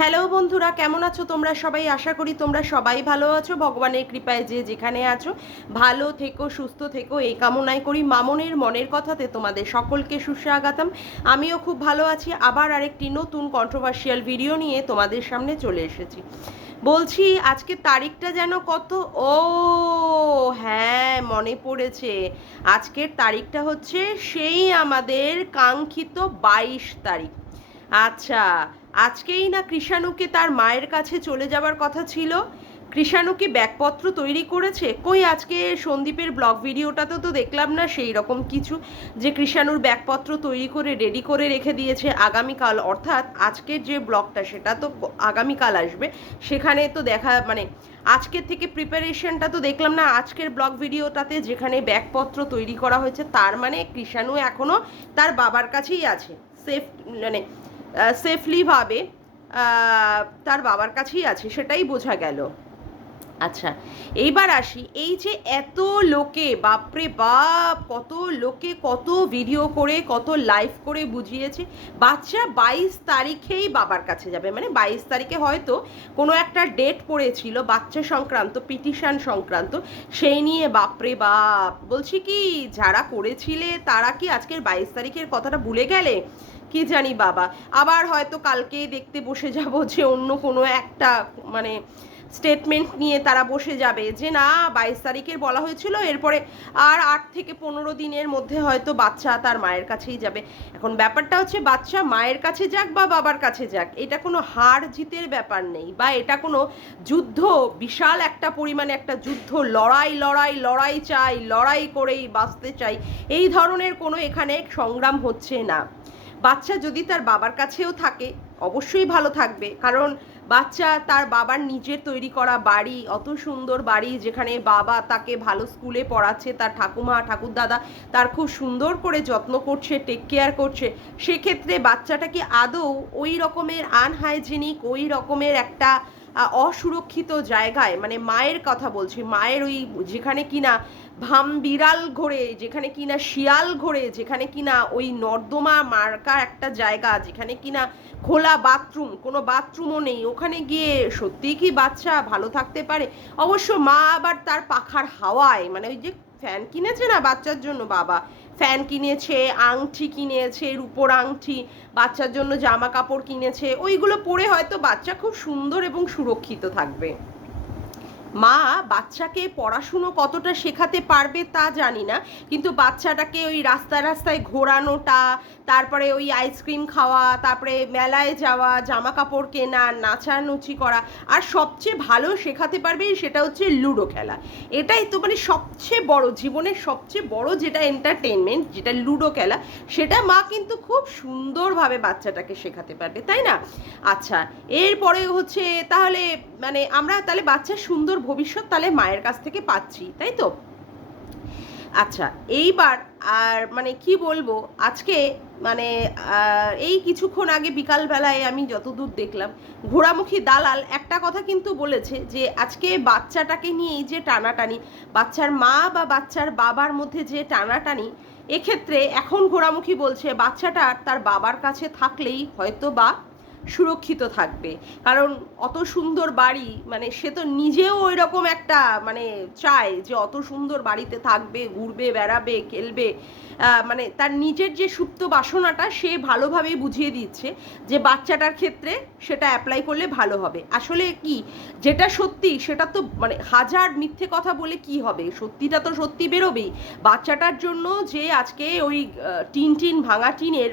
Hello বন্ধুরা, কেমন আছো তোমরা সবাই? আশা করি তোমরা সবাই ভালো আছো। ভগবানের কৃপায় যে যেখানে আছো ভালো থেকো, সুস্থ থেকো, এই কামনাই করি। মামনের মনের কথাতে তোমাদের সকলকে সুস্বাগতম। আমিও খুব ভালো আছি। আবার আরেকটি নতুন কন্ট্রোভার্সিয়াল ভিডিও নিয়ে তোমাদের সামনে চলে এসেছি। বলছি আজকে তারিখটা যেন কত? ও হ্যাঁ, মনে পড়েছে। আজকের তারিখটা হচ্ছে সেই আমাদের কাঙ্ক্ষিত 22 তারিখ। আচ্ছা, আজকেই না কৃষাণুকে তার মায়ের কাছে চলে যাবার কথা ছিল। কৃষাণু কি ব্যাগপত্র তৈরি করেছে? কই আজকে সন্দীপের ব্লগ ভিডিওটাতে তো দেখলাম না সেই রকম কিছু, যে কৃষাণুর ব্যাগপত্র তৈরি করে রেডি করে রেখে দিয়েছে আগামীকাল, অর্থাৎ আজকের যে ব্লগটা সেটা তো আগামীকাল আসবে। সেখানে তো দেখা মানে আজকের থেকে প্রিপারেশনটা তো দেখলাম না আজকের ব্লগ ভিডিওটাতে, যেখানে ব্যাগপত্র তৈরি করা হয়েছে। তার মানে কৃষাণু এখনো তার বাবার কাছেই আছে, সেফ মানে সেফলিভাবে তার বাবার কাছেই আছে, সেটাই বোঝা গেল। আচ্ছা, এইবার আসি, এই যে এত লোকে, বাপরে বাপ, কত লোকে কত ভিডিও করে কত লাইভ করে বুঝিয়েছে বাচ্চা 22 তারিখেই বাবার কাছে যাবে। মানে 22 তারিখে হয়তো কোনো একটা ডেট পড়েছিল বাচ্চা সংক্রান্ত, পিটিশন সংক্রান্ত, সেই নিয়ে বাপরে বাপ। বলছি কি, যারা করেছিলে তারা কি আজকের 22 তারিখের কথাটা ভুলে গেলে? কি জানি বাবা, আবার হয়তো কালকেই দেখতে বসে যাব যে অন্য কোনো একটা মানে স্টেটমেন্ট নিয়ে তারা বসে যাবে যে না 22 তারিখের বলা হয়েছিল, এরপরে আর 8 থেকে 15 দিনের মধ্যে হয়তো বাচ্চা তার মায়ের কাছেই যাবে। এখন ব্যাপারটা হচ্ছে, বাচ্চা মায়ের কাছে যাক বা বাবার কাছে যাক, এটা কোনো হার জিতের ব্যাপার নেই, বা এটা কোনো যুদ্ধ, বিশাল একটা পরিমাণে একটা যুদ্ধ, লড়াই লড়াই লড়াই চাই, লড়াই করেই বাঁচতে চাই, এই ধরনের কোনো এখানে সংগ্রাম হচ্ছে না। বাচ্চা যদি তার বাবার কাছেও থাকে অবশ্যই ভালো থাকবে, কারণ বাচ্চা তার বাবার নিজের তৈরি করা বাড়ি, অত সুন্দর বাড়ি, যেখানে বাবা তাকে ভালো স্কুলে পড়াচ্ছে, তার ঠাকুমা ঠাকুরদাদা তার খুব সুন্দর করে যত্ন করছে, টেক কেয়ার করছে, সেক্ষেত্রে বাচ্চাটা কি আদৌ ওই রকমের আনহাইজেনিক, ওই রকমের একটা অসুরক্ষিত জায়গায়, মানে মায়ের কথা বলছি, মায়ের ওই যেখানে কিনা বিড়াল ঘোরে, যেখানে কিনা শিয়াল ঘোরে, যেখানে কিনা ওই নর্দমা মার্কা একটা জায়গা, যেখানে কিনা খোলা বাথরুম, কোনো বাথরুমও নেই, ওখানে গিয়ে সত্যিই কি বাচ্চা ভালো থাকতে পারে? অবশ্য মা আবার তার পাখার হাওয়ায়, মানে ওই যে ফ্যান কিনেছে না বাচ্চার জন্য, বাবা ফ্যান কিনেছে, আংটি কিনেছে, রূপোর আংটি, বাচ্চার জন্য জামা কাপড় কিনেছে, ওইগুলো পরে হয়তো বাচ্চা খুব সুন্দর এবং সুরক্ষিত থাকবে। মা বাচ্চাকে পড়াশুনো কতটা শেখাতে পারবে তা জানি না, কিন্তু বাচ্চাটাকে ওই রাস্তায় রাস্তায় ঘোরানোটা, তারপরে ওই আইসক্রিম খাওয়া, তারপরে মেলায় যাওয়া, জামা কাপড় কেনা, নাচানুচি করা, আর সবচেয়ে ভালো শেখাতে পারবে সেটা হচ্ছে লুডো খেলা। এটাই তো মানে সবচেয়ে বড়, জীবনের সবচেয়ে বড় যেটা এন্টারটেনমেন্ট, যেটা লুডো খেলা, সেটা মা কিন্তু খুব সুন্দরভাবে বাচ্চাটাকে শেখাতে পারবে, তাই না? আচ্ছা, এরপরে হচ্ছে তাহলে মানে আমরা তাহলে বাচ্চার সুন্দর ভবিষ্যৎ তাহলে মায়ের কাছ থেকে পাচ্ছি, তাই তো? আচ্ছা, এইবার আর মানে কি বলবো, আজকে মানে এই কিছুক্ষণ আগে বিকালবেলায় আমি যতদূর দেখলাম, ঘোড়ামুখী দালাল একটা কথা কিন্তু বলেছে যে আজকে বাচ্চাটাকে নিয়েই যে টানাটানি, বাচ্চার মা বা বাচ্চার বাবার মধ্যে যে টানাটানি, এক্ষেত্রে এখন ঘোড়ামুখী বলছে বাচ্চাটা তার বাবার কাছে থাকলেই হয়তো বা সুরক্ষিত থাকবে। কারণ অত সুন্দর বাড়ি, মানে সে তো নিজেও ওই রকম একটা মানে চায় যে অত সুন্দর বাড়িতে থাকবে, ঘুরবে, বেড়াবে, খেলবে, মানে তার নিজের যে সুপ্ত বাসনাটা সে ভালোভাবেই বুঝিয়ে দিচ্ছে যে বাচ্চাটার ক্ষেত্রে সেটা অ্যাপ্লাই করলে ভালো হবে। আসলে কি, যেটা সত্যি সেটা তো মানে হাজার মিথ্যে কথা বলে কি হবে, সত্যিটা তো সত্যি বেরোবেই। বাচ্চাটার জন্য যে আজকে ওই টিন ভাঙা টিনের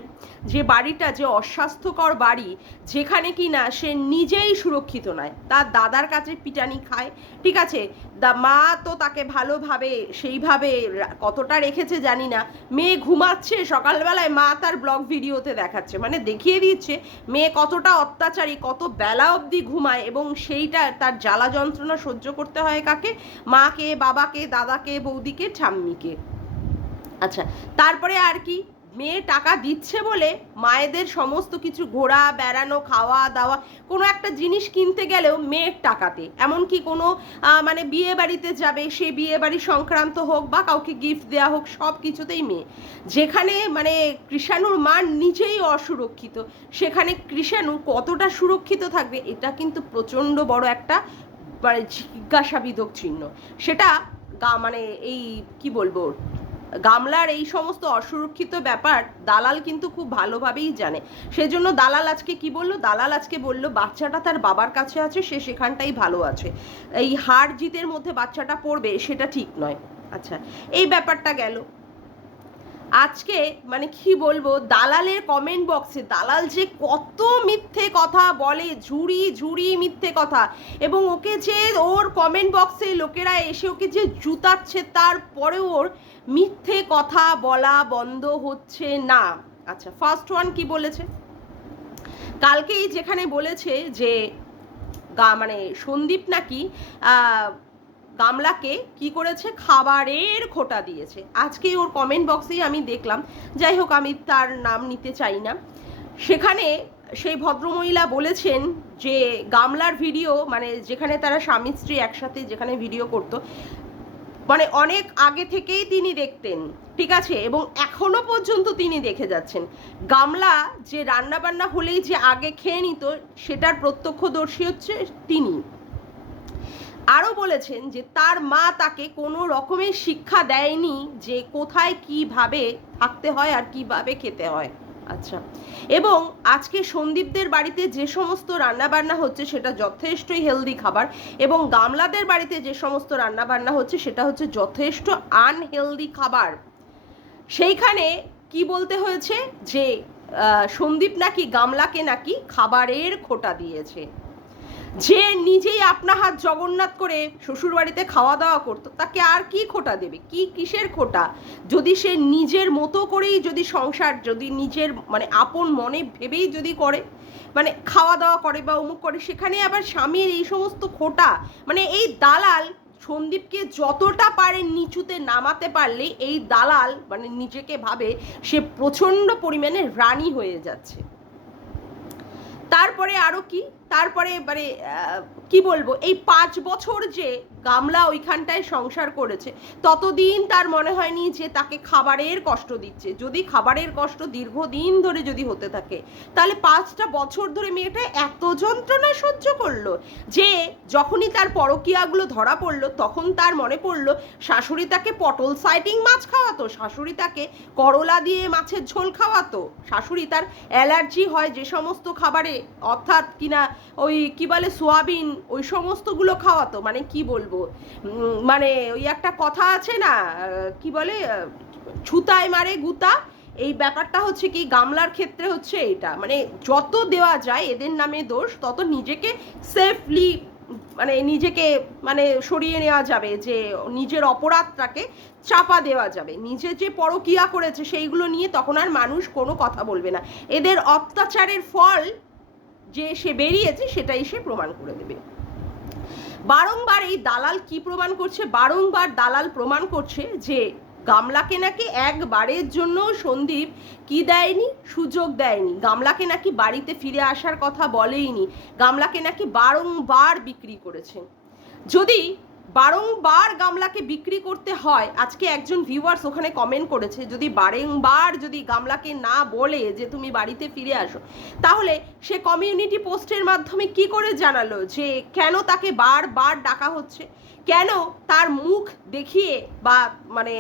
যে বাড়িটা, যে অস্বাস্থ্যকর বাড়ি, যেখানে কি না সে নিজেই সুরক্ষিত নয়, তার দাদার কাছে পিটানি খায়, ঠিক আছে, মা তো তাকে ভালোভাবে সেইভাবে কতটা রেখেছে জানি না, মেয়ে ঘুমাচ্ছে সকালবেলায় মা তার ব্লগ ভিডিওতে দেখাচ্ছে, মানে দেখিয়ে দিচ্ছে মেয়ে কতটা অত্যাচারী, কত বেলা অবধি ঘুমায়, এবং সেইটা তার জ্বালা যন্ত্রণা সহ্য করতে হয় কাকে? মাকে, বাবাকে, দাদাকে, বৌদিকে, ঠাম্মিকে। আচ্ছা, তারপরে আর কি, মেয়ে টাকা দিচ্ছে বলে মায়েদের সমস্ত কিছু ঘোরা বেড়ানো খাওয়া দাওয়া কোনো একটা জিনিস কিনতে গেলেও মেয়ের টাকাতে, এমনকি কোনো মানে বিয়ে বাড়িতে যাবে, সে বিয়ে বাড়ি সংক্রান্ত হোক বা কাউকে গিফট দেওয়া হোক, সব কিছুতেই মেয়ে। যেখানে মানে কৃষাণুর মা নিজেই অসুরক্ষিত, সেখানে কৃষাণু কতটা সুরক্ষিত থাকবে, এটা কিন্তু প্রচণ্ড বড় একটা মানে জিজ্ঞাসাবিধক চিহ্ন। সেটা মানে এই কি বলবো, গামলার এই সমস্ত অসুরক্ষিত ব্যাপার দালাল কিন্তু খুব ভালোভাবেই জানে। সেজন্য দালাল আজকে কি বললো, দালাল আজকে বললো বাচ্চাটা তার বাবার কাছে আছে, সে সেখানটাই ভালো আছে, এই হার জিতের মধ্যে বাচ্চাটা পড়বে সেটা ঠিক নয়। আচ্ছা, এই ব্যাপারটা গেল। আজকে মানে কি বলবো, দালালের কমেন্ট বক্সে দালাল যে কত মিথ্যে কথা বলে, ঝুড়ি ঝুড়ি মিথ্যে কথা, এবং ওকে যে ওর কমেন্ট বক্সে লোকেরা এসে ওকে যে জুতাচ্ছে, তারপরে ওর মিথ্যে কথা বলা বন্ধ হচ্ছে না। আচ্ছা, ফার্স্ট ওয়ান কি বলেছে কালকেই, যেখানে বলেছে যে মানে সন্দীপ নাকি গামলাকে কি করেছে, খাবারের খোটা দিয়েছে। আজকে ওর কমেন্ট বক্সেই আমি দেখলাম, যাই হোক আমি তার নাম নিতে চাই না, সেখানে সেই ভদ্রমহিলা বলেছেন যে গামলার ভিডিও, মানে যেখানে তারা স্বামী স্ত্রী একসাথে যেখানে ভিডিও করতো, মানে অনেক আগে থেকেই তিনি দেখতেন, ঠিক আছে, এবং এখনো পর্যন্ত তিনি দেখে যাচ্ছেন গামলা যে রান্না বান্না হলেই যে আগে খেয়ে নিত, সেটার প্রত্যক্ষদর্শী হচ্ছে তিনি। আরও বলেছেন যে তার মা তাকে কোনো রকমের শিক্ষা দেয়নি যে কোথায় কিভাবে থাকতে হয় আর কিভাবে খেতে হয়। আচ্ছা, এবং আজকে সন্দীপদের বাড়িতে যে সমস্ত রান্নাবান্না হচ্ছে সেটা যথেষ্টই হেলদি খাবার, এবং গামলাদের বাড়িতে যে সমস্ত রান্নাবান্না হচ্ছে সেটা হচ্ছে যথেষ্ট আনহেলদি খাবার। সেইখানে কি বলতে হয়েছে যে সন্দীপ নাকি গামলাকে নাকি খাবারের খোটা দিয়েছে। যে নিজেই আপনা হাত জগন্নাথ করে শ্বশুরবাড়িতে খাওয়া দাওয়া করতো, তাকে আর কি খোটা দেবে, কি কিসের খোটা? যদি সে নিজের মতো করেই যদি সংসার, যদি নিজের মানে আপন মনে ভেবেই যদি করে, মানে খাওয়া দাওয়া করে বা অমুক করে, সেখানে আবার স্বামীর এই সমস্ত খোটা, মানে এই দালাল সন্দীপকে যতটা পারে নিচুতে নামাতে পারলে এই দালাল মানে নিজেকে ভাবে সে প্রচণ্ড পরিমাণে রানী হয়ে যাচ্ছে। তারপরে আরো কি, তারপরে মানে কি বলবো, এই 5 বছর যে গামলা ওইখানটায় সংসার করেছে, ততদিন তার মনে হয়নি যে তাকে খাবারের কষ্ট দিচ্ছে। যদি খাবারের কষ্ট দীর্ঘদিন ধরে যদি হতে থাকে, তাহলে 5টা বছর ধরে মেয়েটা এত যন্ত্রণা সহ্য করলো যে যখনই তার পরকীয়াগুলো ধরা পড়লো, তখন তার মনে পড়লো শাশুড়ি তাকে পটল সাইটিং মাছ খাওয়াতো, শাশুড়ি তাকে করলা দিয়ে মাছের ঝোল খাওয়াতো, শাশুড়ি তার অ্যালার্জি হয় যে সমস্ত খাবারে, অর্থাৎ কিনা ওই কি বলে সোয়াবিন, ওই সমস্তগুলো খাওয়াতো। মানে কি বলবো, মানে ওই একটা কথা আছে না, কি বলে, ছুতায় মারে গুতা, এই ব্যাপারটা হচ্ছে কি গামলার ক্ষেত্রে হচ্ছে এটা, মানে যত দেওয়া যায় এদের নামে দোষ, তত নিজেকে সেফলি মানে নিজেকে মানে সরিয়ে নেওয়া যাবে, যে নিজের অপরাধটাকে চাপা দেওয়া যাবে, নিজে যে পরকীয়া করেছে সেইগুলো নিয়ে তখন আর মানুষ কোনো কথা বলবে না। এদের অত্যাচারের ফল যে সে বেরিয়েছে সেটাই সে প্রমাণ করে দেবে। বারংবার এই দালাল কি প্রমাণ করছে, বারংবার দালাল প্রমাণ করছে যে গামলাকে নাকি একবারের জন্য সন্দীপ কি দেয়নি, সুযোগ দেয়নি, গামলাকে নাকি বাড়িতে ফিরে আসার কথা বলেইনি, গামলাকে নাকি বারংবার বিক্রি করেছে। যদি বারংবার গামলাকে বিক্রি করতে হয়, আজকে একজন ভিউয়ার্স ওখানে কমেন্ট করেছে, যদি বারংবার যদি গামলাকে না বলে যে তুমি বাড়িতে ফিরে আসো, তাহলে সে কমিউনিটি পোস্টের মাধ্যমে কি করে জানালো যে কেন তাকে বারবার ডাকা হচ্ছে, কেন তার মুখ দেখিয়ে বা মানে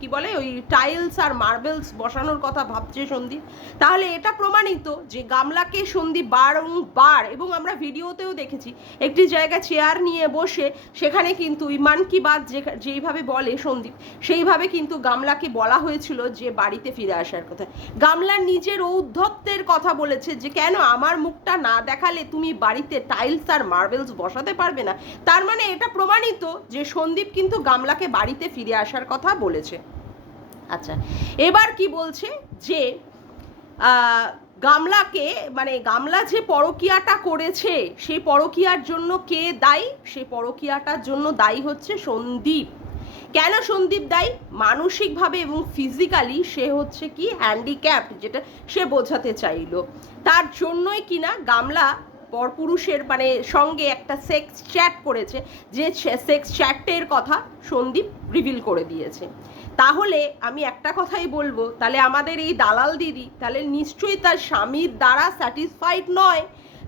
কি বলে ওই টাইলস আর মার্বেলস বসানোর কথা ভাবছে সন্দীপ। তাহলে এটা প্রমাণিত যে গামলাকে সন্দীপ বারংবার, এবং আমরা ভিডিওতেও দেখেছি একটি জায়গায় চেয়ার নিয়ে বসে সেখানে কিন্তু মান কি বাত যেইভাবে বলে সন্দীপ, সেইভাবে কিন্তু গামলাকে বলা হয়েছিল যে বাড়িতে ফিরে আসার কথা। গামলার নিজের ঔদ্ধত্যের কথা বলেছে যে কেন আমার মুখটা না দেখালে তুমি বাড়িতে টাইলস আর মার্বেলস বসাতে পারবে না। তার মানে এটা প্রমাণিত যে সন্দীপ কিন্তু গামলাকে বাড়িতে ফিরে আসার কথা বলেছে। আচ্ছা, এবার কি বলছে যে গামলাকে মানে গামলা যে পরকীয়াটা করেছে সেই পরকীয়ার জন্য কে দায়ী, সেই পরকীয়াটার জন্য দায়ী হচ্ছে সন্দীপ। কেন সন্দীপ দায়ী? মানসিকভাবে এবং ফিজিক্যালি সে হচ্ছে কি হ্যান্ডিক্যাপড, যেটা সে বোঝাতে চাইলো। তার জন্যই কিনা গামলা পরপুরুষের মানে সঙ্গে একটা সেক্স চ্যাট করেছে, যে সেক্স চ্যাটের কথা সন্দীপ রিভিল করে দিয়েছে। তাহলে আমি একটা কথাই বলবো, তাহলে আমাদের এই দালাল দিদি তাহলে নিশ্চয়ই তার স্বামীর দ্বারা স্যাটিসফাইড নয়,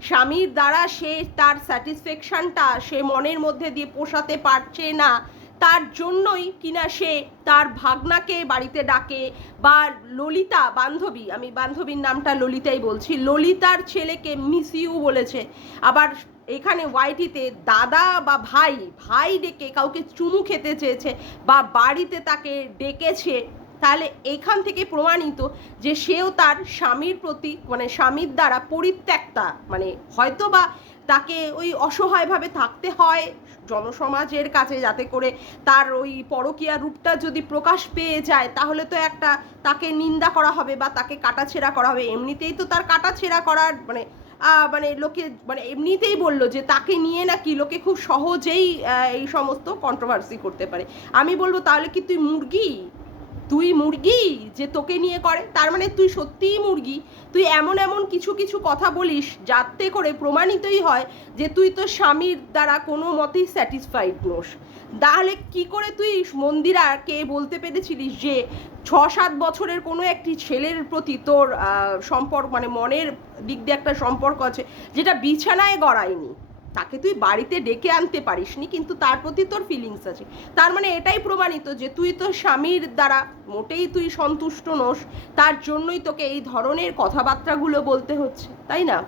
স্বামীর দ্বারা সে তার স্যাটিসফ্যাকশনটা সে মনের মধ্যে দিয়ে পোষাতে পারছে না, তার জন্যই কিনা সে তার ভাগনাকে বাড়িতে ডাকে, বা ললিতা বান্ধবী, আমি বান্ধবীর নামটা ললিতাই বলছি, ললিতার ছেলেকে মিস ইউ বলেছে, আবার এখানে ওয়াইটিতে দাদা বা ভাই ডেকে কাউকে চুমু খেতে চেয়েছে বা বাড়িতে তাকে ডেকেছে। তাহলে এখান থেকে প্রমাণিত যে সেও তার স্বামীর প্রতি মানে স্বামীর দ্বারা পরিত্যক্তা, মানে হয়তো বা তাকে ওই অসহায়ভাবে থাকতে হয় জনসমাজের কাছে, যাতে করে তার ওই পরকীয়া রূপটা যদি প্রকাশ পেয়ে যায় তাহলে তো একটা তাকে নিন্দা করা হবে বা তাকে কাটাছেঁড়া করা হবে। এমনিতেই তো তার কাটাছেঁড়া করার মানে লোকে মানে এমনিতেই বললো যে তাকে নিয়ে নাকি লোকে খুব সহজেই এই সমস্ত কন্ট্রোভার্সি করতে পারে। আমি বলবো তাহলে কি তুই মুরগি যে তোকে নিয়ে করে? তার মানে তুই সত্যিই মুরগি। তুই এমন এমন কিছু কথা বলিস যাতে করে প্রমাণিতই হয় যে তুই তো স্বামীর দ্বারা কোনো মতেই স্যাটিসফাইড নোস। তাহলে কি করে তুই মন্দিরাকে বলতে পেরেছিলিস যে 6-7 বছরের কোনো একটি ছেলের প্রতি তোর সম্পর্ক মানে মনের দিক দিয়ে একটা সম্পর্ক আছে যেটা বিছানায় গড়ায়নি, তাকে তুই বাড়িতে ডেকে আনতে পারিসনি কিন্তু তার প্রতি তোর ফিলিংস আছে। তার মানে এটাই প্রমাণিত যে তুই তো স্বামীর দ্বারা মোটেই তুই সন্তুষ্ট নোস, তার জন্যই তোকে এই ধরনের কথাবার্তাগুলো বলতে হচ্ছে, তাই না?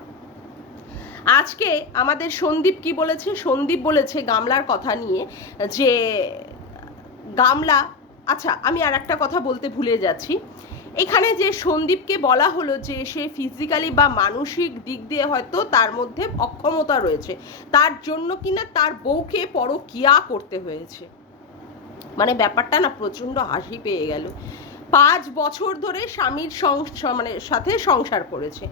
আজকে আমাদের সন্দীপ কি বলেছে? সন্দীপ বলেছে গামলার কথা নিয়ে যে গামলা, আচ্ছা আমি আর একটা কথা বলতে ভুলে যাচ্ছি, এখানে যে সন্দীপকে বলা হলো যে সে ফিজিক্যালি বা মানসিক দিক দিয়ে হয়তো তার মধ্যে অক্ষমতা রয়েছে, তার জন্য কিনা তার বউকে পরকীয়া করতে হয়েছে। মানে ব্যাপারটা না প্রচণ্ড হাসি পেয়ে গেল। 5 বছর ধরে স্বামীর মানে সাথে সংসার করেছে,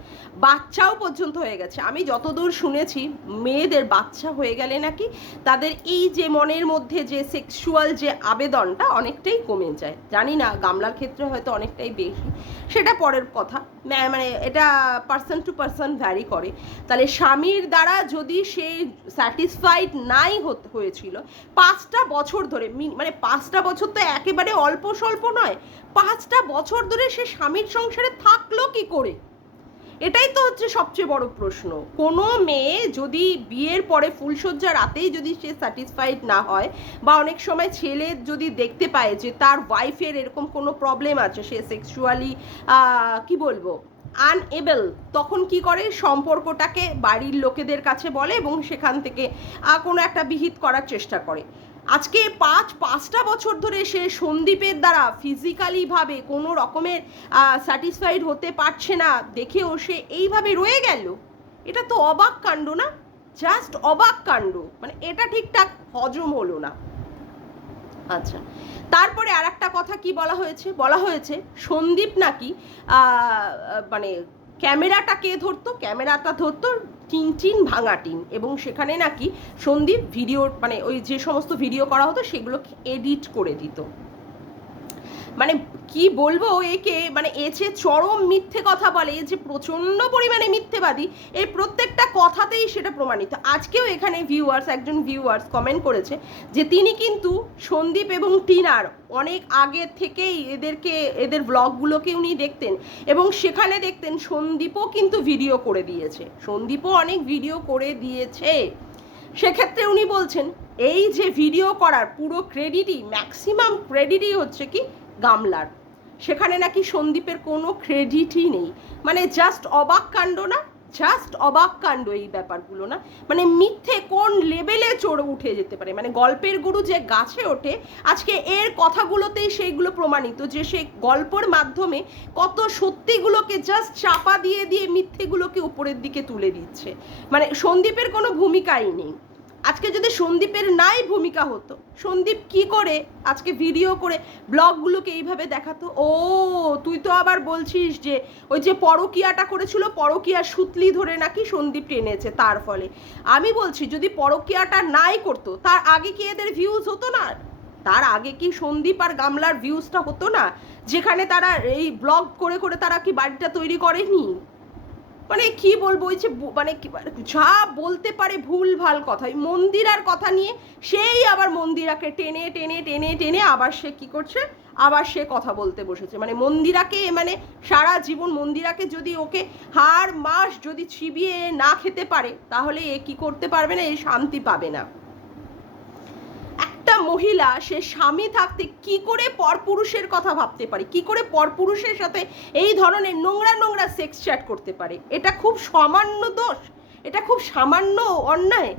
বাচ্চাও পর্যন্ত হয়ে গেছে। আমি যতদূর শুনেছি মেয়েদের বাচ্চা হয়ে গেলে নাকি তাদের এই যে মনের মধ্যে যে সেক্সুয়াল যে আবেদনটা অনেকটাই কমে যায়। জানি না গামলার ক্ষেত্রে হয়তো অনেকটাই বেশি, সেটা পরের কথা, মানে এটা পার্সন টু পার্সন ভ্যারি করে। তাহলে স্বামীর দ্বারা যদি সে স্যাটিসফাইড নাই হয়েছিল 5টা বছর ধরে, মানে 5টা বছর তো একেবারে অল্প স্বল্প নয়, 5টা বছর ধরে সে স্বামীর সংসারে থাকলো কি করে? এটাই তো হচ্ছে সবচেয়ে বড় প্রশ্ন। কোনো মেয়ে যদি বিয়ের পরে ফুলশয্যা রাতেই যদি সে স্যাটিসফাইড না হয়, বা অনেক সময় ছেলে যদি দেখতে পায় যে তার ওয়াইফের এরকম কোনো প্রবলেম আছে, সে সেক্সুয়ালি কি বলবো আনএবল, তখন কি করে সম্পর্কটাকে বাড়ির লোকেদের কাছে বলে এবং সেখান থেকে কোনো একটা বিহিত করার চেষ্টা করে। আজকে 5টা বছর ধরে সে সন্দীপের দ্বারা ফিজিক্যালিভাবে কোনো রকমের স্যাটিসফাইড হতে পারছে না দেখেও সে এইভাবে রয়ে গেল। এটা তো অবাক কাণ্ড না? জাস্ট অবাক কাণ্ড, মানে এটা ঠিকঠাক হজম হলো না। আচ্ছা, তারপরে আর একটা কথা কি বলা হয়েছে সন্দীপ নাকি মানে ক্যামেরাটা কে ধরতো? ক্যামেরাটা ধরতো টিন ভাঙা টিন, এবং সেখানে নাকি সন্দীপ ভিডিও মানে ওই যে সমস্ত ভিডিও করা হতো সেগুলো এডিট করে দিত। মানে কি বলবো একে, মানে এসে চরম মিথ্যে কথা বলে, যে প্রচণ্ড পরিমাণে মিথ্যেবাদী, এই প্রত্যেকটা কথাতেই সেটা প্রমাণিত। আজকেও এখানে একজন ভিউয়ার্স কমেন্ট করেছে যে তিনি কিন্তু সন্দীপ এবং টিনার অনেক আগে থেকেই এদের ব্লগগুলোকে উনি দেখতেন এবং সেখানে দেখতেন সন্দীপও কিন্তু ভিডিও করে দিয়েছে, সন্দীপও অনেক ভিডিও করে দিয়েছে। সেক্ষেত্রে উনি বলছেন এই যে ভিডিও করার পুরো ক্রেডিটই, ম্যাক্সিমাম ক্রেডিটই হচ্ছে কি গামলার, সেখানে নাকি সন্দীপের কোনো ক্রেডিটই নেই। মানে জাস্ট অবাক কাণ্ড না? জাস্ট অবাক কাণ্ড এই ব্যাপারগুলো না? মানে মিথ্যে কোন লেভেলে চড়ে উঠে যেতে পারে, মানে গল্পের গুরু যে গাছে ওঠে, আজকে এর কথাগুলোতেই সেইগুলো প্রমাণিত যে সে গল্পের মাধ্যমে কত সত্যিগুলোকে জাস্ট চাপা দিয়ে মিথ্যেগুলোকে উপরের দিকে তুলে দিচ্ছে। মানে সন্দীপের কোনো ভূমিকাই নেই। আজকে যদি সন্দীপের নাই ভূমিকা হতো, সন্দীপ কি করে আজকে ভিডিও করে ব্লগগুলোকে এইভাবে দেখাতো? ও তুই তো আবার বলছিস যে ওই যে পরকীয়াটা করেছিল, পরকীয়ার সুতলি ধরে নাকি সন্দীপ টেনেছে, তার ফলে আমি বলছি যদি পরকীয়াটা নাই করতো তার আগে কি এদের ভিউজ হতো না? তার আগে কি সন্দীপ আর গামলার ভিউজটা হতো না, যেখানে তারা এই ব্লগ করে করে তারা কি বাড়িটা তৈরি করেনি? মানে কি বলবো, ওই যে মানে যা বলতে পারে ভুল ভাল কথা, ওই মন্দিরার কথা নিয়ে সেই আবার মন্দিরাকে টেনে টেনে টেনে টেনে আবার সে কি করছে, আবার সে কথা বলতে বসেছে। মানে মন্দিরাকে, মানে সারা জীবন মন্দিরাকে যদি ওকে হার মাস যদি চিবিয়ে না খেতে পারে, তাহলে এ কি করতে পারবে না, এ শান্তি পাবে না। একটা মহিলা সে স্বামী থাকতে কি করে পরপুরুষের কথা ভাবতে পারে, কি করে পরপুরুষের সাথে এই ধরনের নোংরা নোংরা সেক্স চ্যাট করতে পারে? এটা খুব সামান্য দোষ, এটা খুব সামান্য অন্যায়।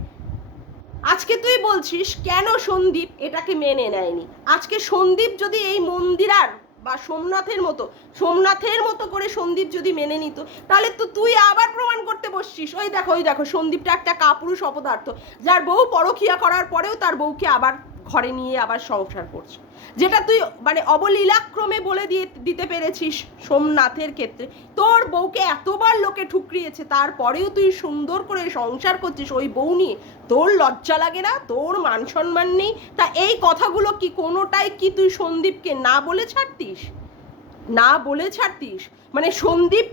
আজকে তুই বলছিস কেন সন্দীপ এটাকে মেনে নেয়নি? আজকে সন্দীপ যদি এই মন্দিরার বা সোমনাথের মতো করে সন্দীপ যদি মেনে নিত, তাহলে তো তুই আবার প্রমাণ করতে বসছিস, ওই দেখো সন্দীপটা একটা কাপুরুষ অপদার্থ, যার বউ পরকীয়া করার পরেও তার বউকে আবার ঘরে নিয়ে আবার সংসার করছে, যেটা তুই মানে অবলীলাক্রমে বলে দিতে পেরেছিস সোমনাথের ক্ষেত্রে। তোর বউকে এতবার লোকে ঠুকরিয়েছে, তারপরেও তুই সুন্দর করে সংসার করছিস ওই বউ নিয়ে। তোর লজ্জা লাগে না? তোর মান সম্মান নেই? তা এই কথাগুলো কি কোনোটাই কি তুই সন্দীপকে না বলে ছাড়তিস? না বলে ছাড়তিস? মানে সন্দীপ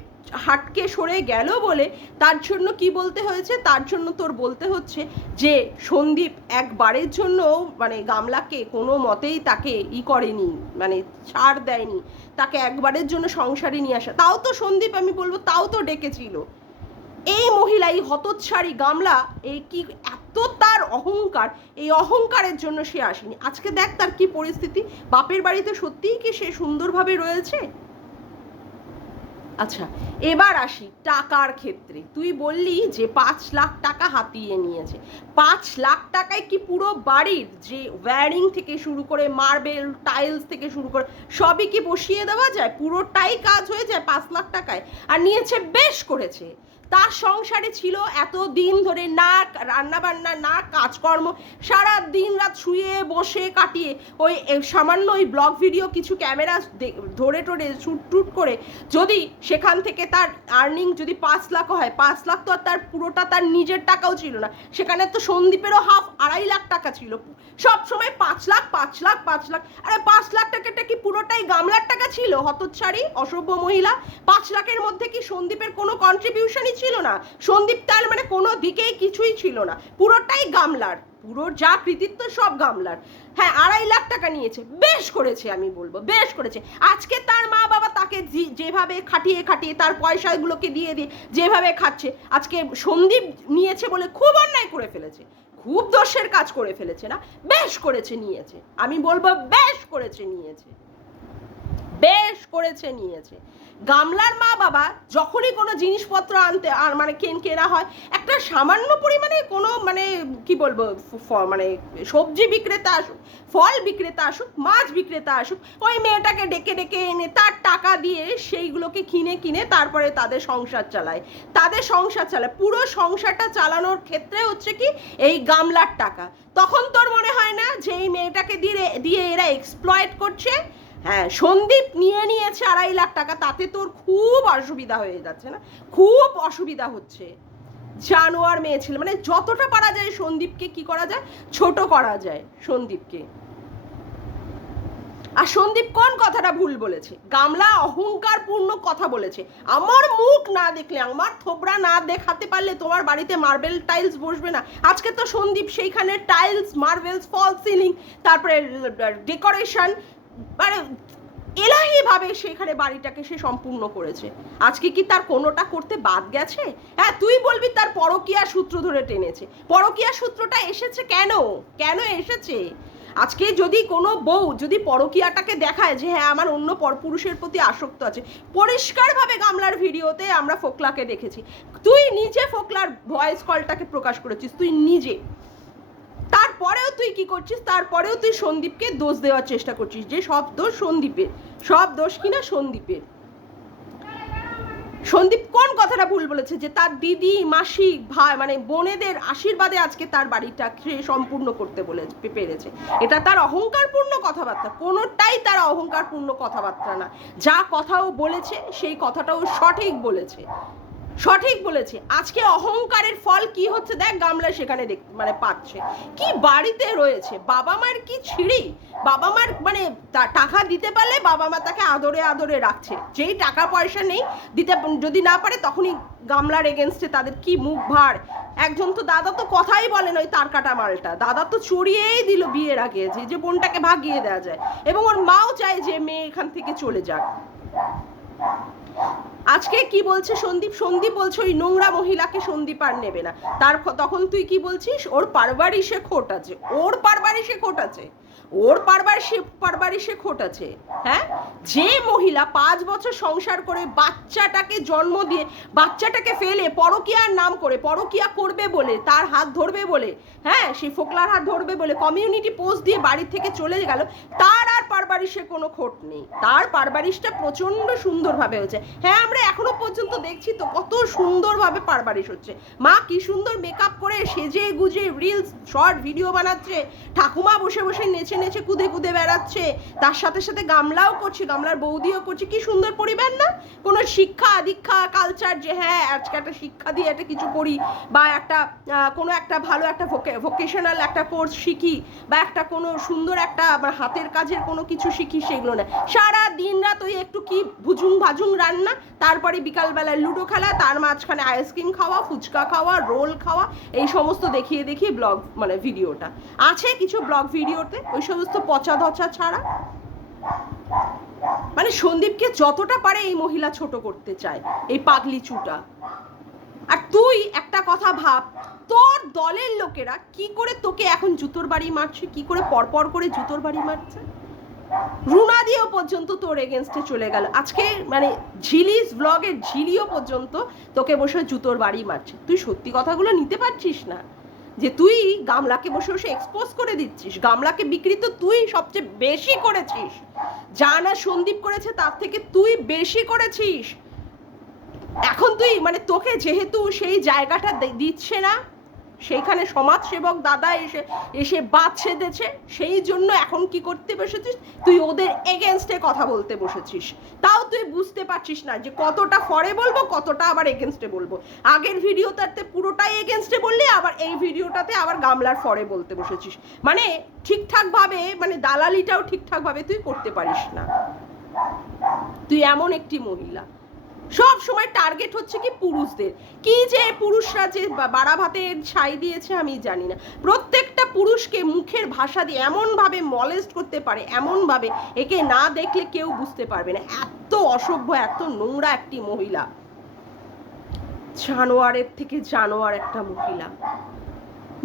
হাটকে সরে গেল বলে তার জন্য কি বলতে হয়েছে? তার জন্য তোর বলতে হচ্ছে যে সন্দীপ একবারের জন্য মানে গামলাকে কোনো মতেই তাকে করেনি, মানে ছাড় দেয়নি, তাকে একবারের জন্য সংসারে নিয়ে আসা। তাও তো সন্দীপ, আমি বলবো তাও তো ডেকেছিল। এই মহিলা, এই হতচ্ছাড়ি গামলা, এই কি এত তার অহংকার, এই অহংকারের জন্য সে আসেনি। আজকে দেখ তার কি পরিস্থিতি। বাপের বাড়িতে সত্যিই কি সে সুন্দরভাবে রয়েছে? আচ্ছা, এবার আসি টাকার ক্ষেত্রে। তুই বললি যে 5 লাখ টাকা হাতিয়ে নিয়েছে। 5 লাখ টাকায় কি পুরো বাড়ির যে ওয়্যারিং থেকে শুরু করে মার্বেল টাইলস থেকে শুরু করে সবই কি বসিয়ে দেওয়া যায়? পুরোটাই কাজ হয়ে যায় 5 লাখ টাকায়? আর নিয়েছে, বেশ করেছে। তার সংসারে ছিল এত দিন ধরে না রান্নাবান্না না কাজকর্ম, সারা দিন রাত শুয়ে বসে কাটিয়ে ওই সামান্য ওই ব্লগ ভিডিও কিছু ক্যামেরা ধরে টরে শুট টুট করে যদি সেখান থেকে তার আর্নিং যদি 5 লাখ হয়, 5 লাখ তো আর তার পুরোটা তার নিজের টাকাও ছিল না, সেখানে তো সন্দীপেরও হাফ 2.5 লাখ টাকা ছিল। সব সময় 5 লাখ 5 লাখ 5 লাখ, আরে 5 লাখ টাকাটা কি পুরোটাই গামলার টাকা ছিল? হতচ্ছাড়ি অসভ্য মহিলা। 5 লাখের মধ্যে কি সন্দীপের কোনো কন্ট্রিবিউশনই ছিল না? সন্দীপ তার মানে কোনো দিকেই কিছুই ছিল না, পুরোটাই গামলার, পুরো যা কৃতিত্ব সব গামলার। হ্যাঁ, 2.5 লাখ টাকা নিয়েছে, বেশ করেছে, আমি বলবো বেশ করেছে। আজকে তার মা বাবা তাকে যেভাবে খাটিয়ে খাটিয়ে তার পয়সাগুলোকে দিয়ে দিয়ে যেভাবে খাচ্ছে, আজকে সন্দীপ নিয়েছে বলে খুব অন্যায় করে ফেলেছে, খুব দোষের কাজ করে ফেলেছে না? বেশ করেছে নিয়েছে, আমি বলবো বেশ করেছে নিয়েছে, বেশ করেছে নিয়েছে। গামলার মা বাবা যখনই কোনো জিনিসপত্র আনতে আর মানে কেনা হয়, একটা সামান্য পরিমাণে কোনো মানে কি বলবো মানে সবজি বিক্রেতা আসুক, ফল বিক্রেতা আসুক, মাছ বিক্রেতা আসুক, ওই মেয়েটাকে ডেকে ডেকে এনে তার টাকা দিয়ে সেইগুলোকে কিনে কিনে তারপরে তাদের সংসার চালায়, পুরো সংসারটা চালানোর ক্ষেত্রে হচ্ছে কি এই গামলার টাকা। তখন তোর মনে হয় না যে এই মেয়েটাকে দিয়ে এরা এক্সপ্লয়েট করছে? হ্যাঁ, সন্দীপ নিয়েছে 2.5 লাখ টাকা, তাতে তোর খুব অসুবিধা হয়ে যাচ্ছে না? খুব অসুবিধা হচ্ছে। জানোয়ার মেয়ে ছিল, মানে যতটা পারা যায় সন্দীপকে কি করা যায়, ছোট করা যায় সন্দীপকে। আর সন্দীপ কোন কথাটা ভুল বলেছে? গামলা অহংকারপূর্ণ কথা বলেছে। আমার মুখ না দেখলে, আমার থোবড়া না দেখাতে পারলে তোমার বাড়িতে মার্বেল টাইলস বসবে না। আজকে তো সন্দীপ সেইখানে টাইলস, মার্বেলস, ফল সিলিং, তারপরে ডেকোরেশন, মানে এলাহিভাবে সেখানে বাড়িটাকে সে সম্পূর্ণ করেছে। আজকে কি তার কোনোটা করতে বাদ গেছে? হ্যাঁ, তুই বলবি তার পরকীয়া সূত্র ধরে টেনেছে। পরকীয়া সূত্রটা এসেছে কেন এসেছে? আজকে যদি কোনো বউ যদি পরকীয়াটাকে দেখায় যে হ্যাঁ আমার অন্য পরপুরুষের প্রতি আসক্ত আছে, পরিষ্কারভাবে গামলার ভিডিওতে আমরা ফোকলাকে দেখেছি, তুই নিজে ফোকলার ভয়েস কলটাকে প্রকাশ করেছিস, তুই নিজে। তারপরেও তুই কি করছিস? তারপরেও তুই সন্দীপকে দোষ দেওয়ার চেষ্টা করছিস যে সব দোষ সন্দীপের, সব দোষ কিনা সন্দীপের। সন্দীপ কোন কথাটা ভুল বলেছে যে তার দিদি মাসি ভাই মানে বোনেদের আশীর্বাদে আজকে তার বাড়িটা সে সম্পূর্ণ করতে পেরেছে? এটা তার অহংকারপূর্ণ কথাবার্তা? কোনোটাই তার অহংকারপূর্ণ কথাবার্তা না। যা কথাও বলেছে সেই কথাটাও সঠিক বলেছে। সঠিক বলেছে। আজকে অহংকারের ফল কি হচ্ছে দেখ, গামলা সেখানে দেখ মানে পাচ্ছে। কি বাড়িতে রয়েছে, বাবা মার কি ছিঁড়ি, বাবা মার মানে টাকা দিতে পারলে বাবা মা তাকে আদরে আদরে রাখছে, যেই টাকা পয়সা নেই দিতে যদি না পারে তখনই গামলার এগেনস্টে তাদের কি মুখ ভার। একজন তো দাদা তো কথাই বলেন ওই তার কাটা মালটা, দাদা তো চড়িয়েই দিল বিয়ের আগে যে বোনটাকে ভাগিয়ে দেওয়া যায়, এবং ওর মাও চায় যে মেয়ে এখান থেকে চলে যাক। আজকে কি বলছে সন্দীপ, সন্দীপ বলছে ওই নোংরা মহিলাকে সন্দীপ আর নেবে না। তখন তুই কি বলছিস, ওর পারবারিশে খোট আছে, ওর পারবারিশে খোট আছে, ওর পারবারিশে খোট আছে। হ্যাঁ, যে মহিলা 5 বছর সংসার করে বাচ্চাটাকে জন্ম দিয়ে বাচ্চাটাকে ফেলে পরকিয়ার নাম করে, পরকিয়া করবে বলে, তার হাত ধরবে বলে, হ্যাঁ সেই ফোকলার হাত ধরবে বলে কমিউনিটি পোস্ট দিয়ে বাড়ি থেকে চলে গেল, তার আর পারবারিশে কোনো খোট নেই, তার পারবারিশটা প্রচন্ড সুন্দরভাবে হয়েছে। হ্যাঁ, আমরা এখনো পর্যন্ত দেখছি তো কত সুন্দরভাবে পারবারিশ হচ্ছে। মা কি সুন্দর মেকআপ করে সেজে গুজে রিলস শর্ট ভিডিও বানাচ্ছে, ঠাকুমা বসে বসে নেচে নেচে কুদে কুদে বেড়াচ্ছে, তার সাথে সাথে গামলাও করছে, গামলার বৌদিও করছে। কি সুন্দর পরিবার না? কোনো শিক্ষা দীক্ষা কালচার যে হ্যাঁ আজকে একটা শিক্ষা দিয়ে একটা কিছু করি, বা একটা কোনো একটা ভালো একটা ভোকেশনাল একটা কোর্স শিখি, বা একটা কোনো সুন্দর একটা হাতের কাজের কোনো কিছু শিখি, সেগুলো না। সারা দিন রাত ওই একটু কি ভুজুং ভাজুং রান্না, তারপরে বিকালবেলায় লুডো খেলা, তার মাঝখানে আইসক্রিম খাওয়া, ফুচকা খাওয়া, রোল খাওয়া, এই সমস্ত দেখিয়ে দেখিয়ে ব্লগ মানে ভিডিওটা আছে কিছু ব্লগ ভিডিওতে, ওই সমস্ত পচা ধচা ছাড়া। মানে সন্দীপকে যতটা পারে এই মহিলা ছোট করতে চায়, এই পাগলি চুটা। আর তুই একটা কথা ভাব, তোর দলের লোকেরা কি করে তোকে এখন জুতোর বাড়ি মারছে, কি করে পরপর করে জুতোর বাড়ি মারছে। রুনা দিয়েও পর্যন্ত তোর এগেনস্টে চলে গেল আজকে, মানে ঝিলিস ব্লগের ঝিলিও পর্যন্ত তোকে বসে জুতোর বাড়ি মারছে। তুই সত্যি কথাগুলো নিতে পারছিস না, যে তুই গামলাকে বসে বসে এক্সপোজ করে দিচ্ছিস। গামলাকে বিক্রি তো তুই সবচেয়ে বেশি করেছিস, যা না সন্দীপ করেছে তার থেকে তুই বেশি করেছিস। এখন তুই মানে তোকে যেহেতু সেই জায়গাটা দিচ্ছে না, সেইখানে সমাজসেবক দাদা এসে এসে বাদ সেধেছে, সেই জন্য এখন কি করতে বসেছিস, তুই ওদের এগেনস্টে কথা বলতে বসেছিস। তাও তুই বুঝতে পারছিস না যে কতটা ফরে বলবো, কতটা আবার এগেনস্টে বলবো। আগের ভিডিওটাতে পুরোটাই এগেনস্টে বললি, আবার এই ভিডিওটাতে আবার গামলার ফরে বলতে বসেছিস। মানে ঠিকঠাকভাবে মানে দালালিটাও ঠিকঠাকভাবে তুই করতে পারিস না। তুই এমন একটি মহিলা, সব সময় টার্গেট হচ্ছে কি পুরুষদের। কি যে পুরুষরা যে বাড়া ভাতের ছাই দিয়েছে আমি জানি না, প্রত্যেকটা পুরুষকে মুখের ভাষা দিয়ে এমনভাবে মলেস্ট করতে পারে, এমনভাবে একে না দেখলে কেউ বুঝতে পারবে না। এত অসভ্য, এত নোংরা একটি মহিলা, জানোয়ারের থেকে জানোয়ার একটা মহিলা।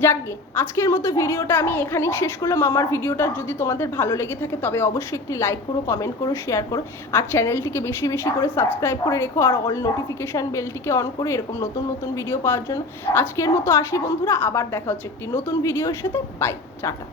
যাকগে, আজকের মতো ভিডিওটা আমি এখানেই শেষ করলাম। আমার ভিডিওটা যদি তোমাদের ভালো লেগে থাকে তবে অবশ্যই একটি লাইক করো, কমেন্ট করো, শেয়ার করো, আর চ্যানেলটিকে বেশি বেশি করে সাবস্ক্রাইব করে রেখো, আর অল নোটিফিকেশান বেলটিকে অন করে এরকম নতুন নতুন ভিডিও পাওয়ার জন্য। আজকের মতো আসি বন্ধুরা, আবার দেখা হচ্ছে একটি নতুন ভিডিওর সাথে। Bye, tata.